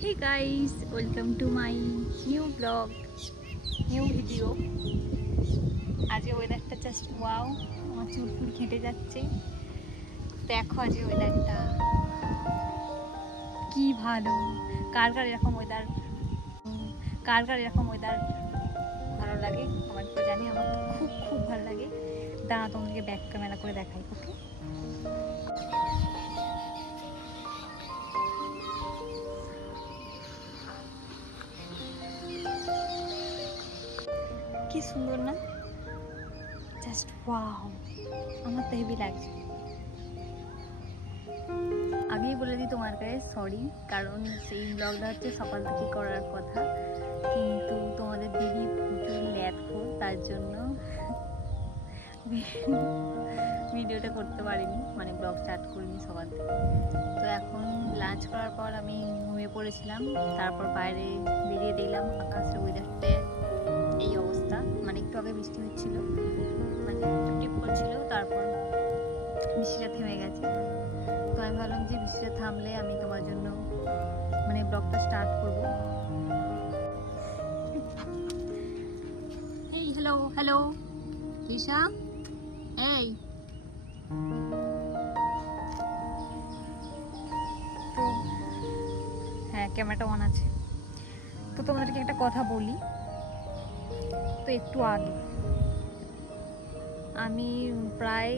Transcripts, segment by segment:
Hey guys, welcome to my new vlog, new video. আজকে ওয়েদারটা just wow, আমার চুল ফুল খেটে যাচ্ছে। দেখো আজকে ওয়েদারটা কি ভালো। কার কার এরকম ওয়েদার ভালো লাগে আমার তো জানি, আমার তো খুব খুব ভালো লাগে। দাঁড়া তোমাদেরকে ব্যাক ক্যামেরা করে দেখাই। ওকে, কি সুন্দর না, জাস্ট ওয়াও, আমার তো হেভি লাগছে। আগেই বলে দিই তোমার কাছে সরি, কারণ সেই ব্লগটা হচ্ছে সকাল থেকে করার কথা, কিন্তু তোমাদের দিদি প্রচুর ল্যাথো, তার জন্য ভিডিওটা করতে পারিনি, মানে ব্লগ স্টার্ট করিনি সকাল থেকে। তো এখন লাঞ্চ করার পর আমি ঘুমিয়ে পড়েছিলাম, তারপর বাইরে বেরিয়ে দেখলাম আকাশের ওয়েদারটা এই অবস্থা। মানে একটু আগে বৃষ্টি হচ্ছিল, মানে টিপ করছিল, তারপর বৃষ্টিটা থেমে গেছে। তো আমি ভাবলাম যে বৃষ্টিটা থামলে আমি তোমার জন্য মানে ব্লগটা স্টার্ট করবো। এই হ্যালো হ্যালো রিশা, এই তো হ্যাঁ, ক্যামেরাটা অন আছে। তো তোমাদেরকে একটা কথা বলি। তো একটু আগে আমি প্রায়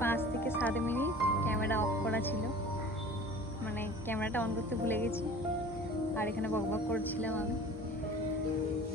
5 থেকে 7 মিনিট ক্যামেরা অফ করা ছিল, মানে ক্যামেরাটা অন করতে ভুলে গেছি, আর এখানে বকবক করছিলাম আমি।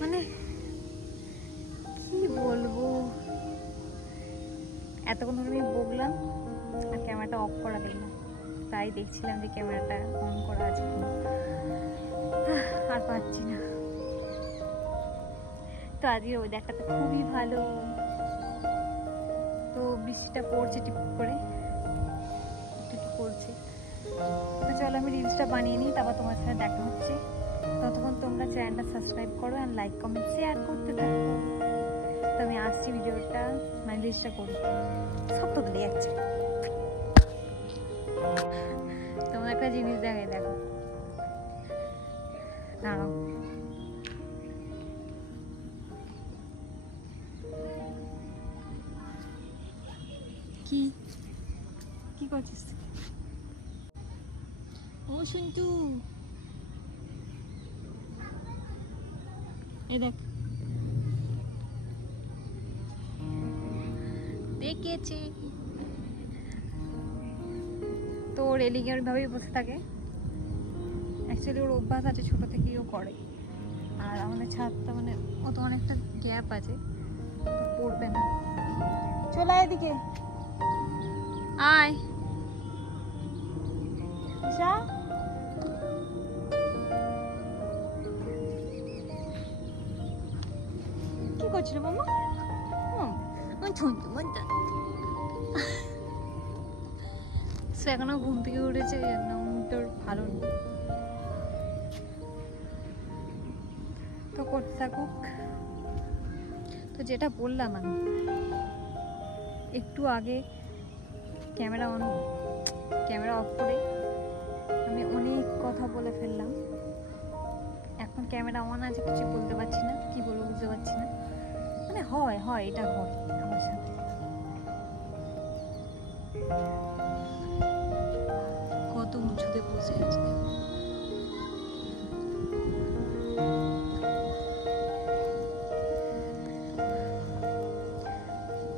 মানে কি বলবো, এতক্ষণ ধরে আমি বকলাম আর ক্যামেরাটা অফ করা দেখলাম, তাই দেখছিলাম যে ক্যামেরাটা অন করা আছে কিনা। আর পাচ্ছি না। তো আজকে ওয়েদারটা তো খুবই ভালো। তো বৃষ্টিটা পড়ছে টিপ করে, একটু পড়ছে। তো চলো আমি রিলসটা বানিয়ে নিই, তারপর তোমার সাথে দেখা হচ্ছে। ততক্ষণ তোমরা চ্যানেলটা সাবস্ক্রাইব করো আর লাইক কমেন্ট শেয়ার করতে থাকো। তো আমি আসছি, ভিডিওটা মানে রিলসটা করি, সব তো ভুলে যাচ্ছে। তোমার একটা জিনিস দেখাই, দেখো, দাঁড়াও। কি কি করছিস? ও শুনতু, এই দেখ, দেখেছি তো রেলিং এর ভাবেই বসে থাকে। অ্যাকচুয়ালি ওর অভ্যাস আছে, ছোট থেকেই ও করে। আর আমাদের ছাদটা মানে ও তো অনেকটা গ্যাপ আছে, পড়বে না। চলে আয় এদিকে, আয় ঈশা। কি করছিল মামা? সে এখনো ঘুম থেকে উঠেছে, মুডটা ভালো নেই। তো করতে থাকুক। তো যেটা বললাম আমি একটু আগে, ক্যামেরা অফ করে আমি অনেক কথা বলে ফেললাম। এখন ক্যামেরা অন আছে, কিছু বলতে পারছি না, কি বলবো বুঝতে পারছি না। মানে হয় এটা হয় আমার সাথে। কত উঁচুতে বসে আছে।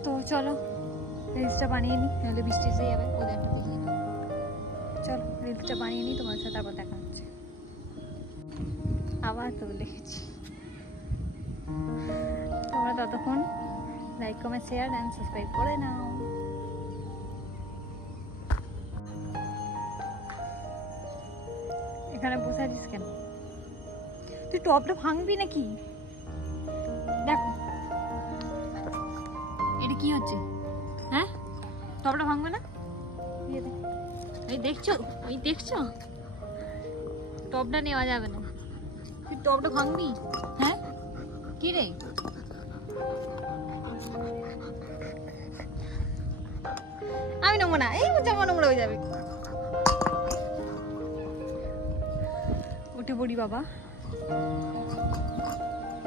তো চলো রিলসটা বানিয়ে নিই, নাহলে বৃষ্টি এসে যাবে, ওদেরটা দেখিয়ে নিই। চলো রিলসটা বানিয়ে নিই, তোমার সাথে আবার দেখা হচ্ছে। আবার তো লিখেছি। তোমরা ততক্ষণ like comment share and subscribe করে নাও। এখানে বসে আছিস কেন? তুই টপটা ভাঙবি নাকি? দেখো এটা কি হচ্ছে, হ্যাঁ? টপটা ভাঙবে না? ওই দেখছো টপটা নেওয়া যাবে না। তুই টপটা ভাঙবি? হ্যাঁ কি রে? আমি নেবো না, এই জামা নোংরা হয়ে যাবে। উঠে পড়ি বাবা,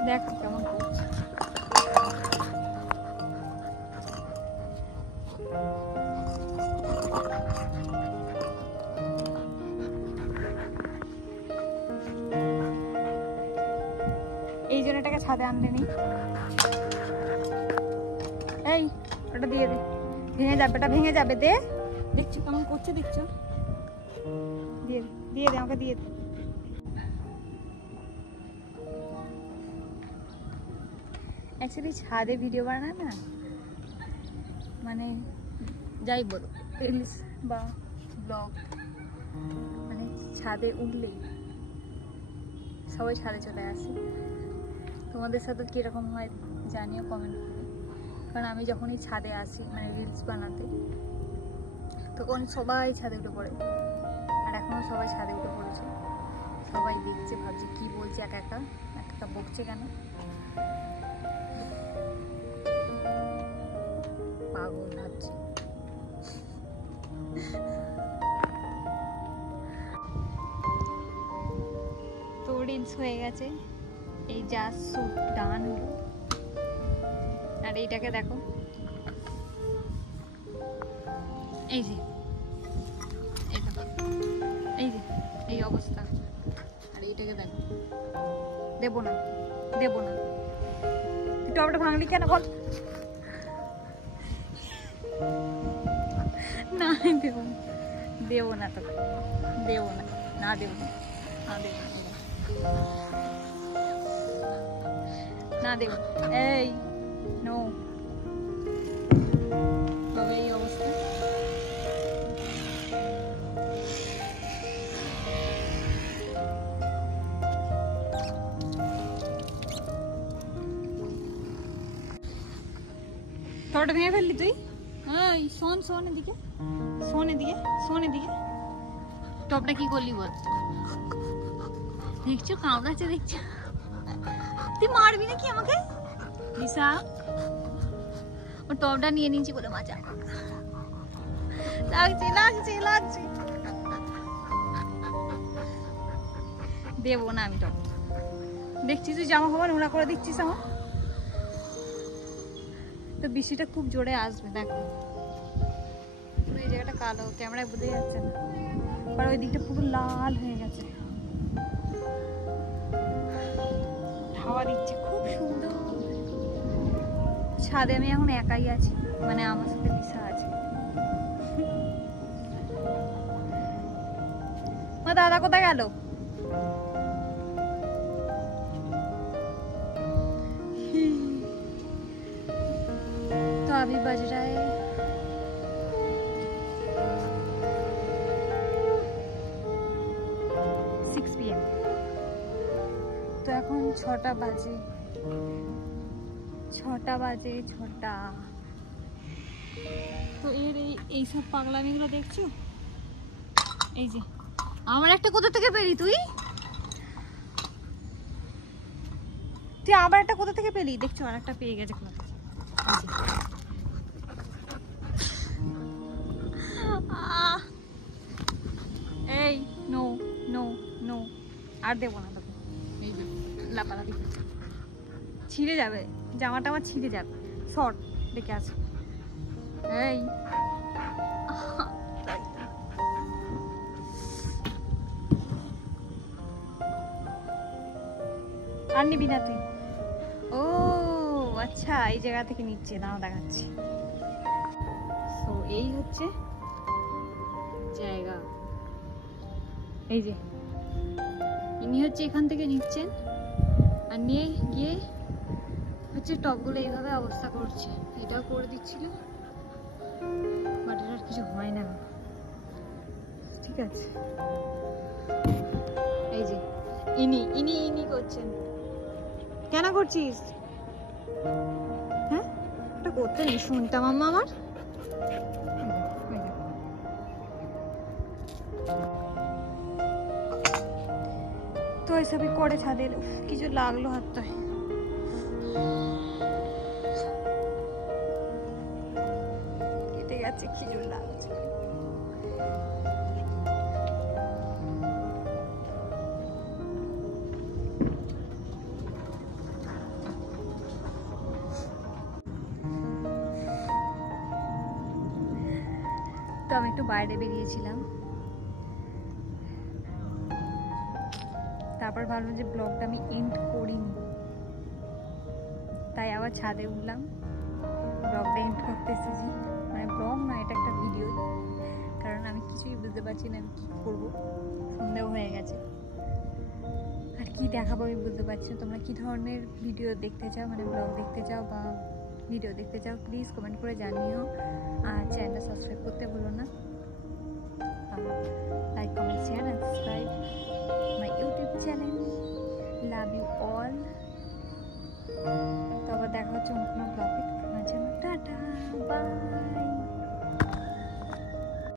দেখ কেমন করছে। এই জন্য এটাকে ছাদে আনলে নি। এই ওটা দিয়ে দে, ভেঙে যাবে, এটা ভেঙে যাবে। দে, দেখছো কেমন করছে, দেখছো? দিয়ে দিয়ে দে আমাকে, দিয়ে দে। অ্যাকচুয়ালি ছাদে ভিডিও বানায় না, মানে যাই বলো রিলস বা ব্লগ, মানে ছাদে উঠলেই সবাই ছাদে চলে আসে। তোমাদের সাথে কীরকম হয় জানিও কমেন্ট করে। কারণ আমি যখনই ছাদে আসি মানে রিলস বানাতে, তখন সবাই ছাদে উঠে পড়ে। আর এখনও সবাই ছাদে উঠে পড়েছে, সবাই দেখছে, ভাবছে কি বলছে, একা একা একা বকছে কেন, পাগল ভাবছে। তো রিলস হয়ে গেছে, এই যা স্যুট ডান হলো। আর এইটাকে দেখো, এই যে এই যে এই অবস্থা। আর এইটাকে দেখো, দেবো না দেবো না। তুই টপটা ভাঙলি কেন বল? না দেবো না, দেবো না তোকে, দেবো না, না দেবো না, না দেবো না দেবো। এই নো, তবে এই অবস্থা। টপটা ভেঙে ফেললি তুই? এই শোন শোন এদিকে, শোন এদিকে, শোন এদিকে। টপটা কি করলি বল? দেখছো কামড়াচ্ছে, দেখছো? তুই মারবি নাকি আমাকে? লিসা, ও টপটা নিয়ে নিয়েছি বলে মজা লাগছে, লাগছে, লাগছে। দেবো না আমি টপ। দেখছিস তুই জামা খাবার নোংরা করে দিচ্ছিস আমার। তো বৃষ্টিটা খুব জোরে আসবে, দেখো পুরো এই জায়গাটা কালো, ক্যামেরায় বোঝা যাচ্ছে না, আর ওই দিকটা পুরো লাল হয়ে গেছে। হাওয়া দিচ্ছে খুব সুন্দর। ছাদে আমি এখন একাই আছি, মানে আমার সাথে লিসা আছে। দাদা কোথায় গেল? तो अभी बज रहा है 6 PM। তো এখন 6টা বাজে, 6টা বাজে, 6টা। তো এর এই সব পাগলামিগুলো দেখছো? এই যে আমার একটা কোথা থেকে পেলি তুই? তুই আবার একটা কোথা থেকে পেলি? দেখছো আর একটা পেয়ে গেছে কোথা থেকে। এই নো নো নো, আর দেবো না তোকে। এই যে লাপালাপি ছিঁড়ে যাবে, জামাটা আমার ছিঁড়ে যাবে। শর্ট দেখে আছে। এই আর নিবি না তুই? ও আচ্ছা, এই জায়গা থেকে নিচ্ছে, নাও দেখাচ্ছি। তো এই হচ্ছে জায়গা, এই যে ইনি হচ্ছে এখান থেকে নিচ্ছেন, আর নিয়ে গিয়ে হচ্ছে টপগুলো এইভাবে অবস্থা করছে। এটাও করে দিচ্ছিল, বাট এটার কিছু হয় না, ঠিক আছে। এই যে ইনি ইনি ইনি করছেন। কেন করছিস? হ্যাঁ, এটা করতে নেই, শুনতাম আম্মা আমার। তো এসবই করে ছাদে। কিছু লাগলো হাতটায়। কেটে গেছে, খিজুর লাগছে। তো আমি একটু বাইরে বেরিয়েছিলাম, তারপর ভাবলাম যে ব্লগটা আমি এন্ড করিনি, তাই আবার ছাদে উঠলাম, ব্লগটা এন্ড করতে এসেছি। মানে ব্লগ না, এটা একটা ভিডিও, কারণ আমি কিছুই বুঝতে পারছি না আমি কী করবো, সন্দেহ হয়ে গেছে। আর কি দেখাবো আমি বুঝতে পারছি না। তোমরা কী ধরনের ভিডিও দেখতে চাও, মানে ব্লগ দেখতে চাও বা ভিডিও দেখতে চাও, প্লিজ কমেন্ট করে জানিও। আর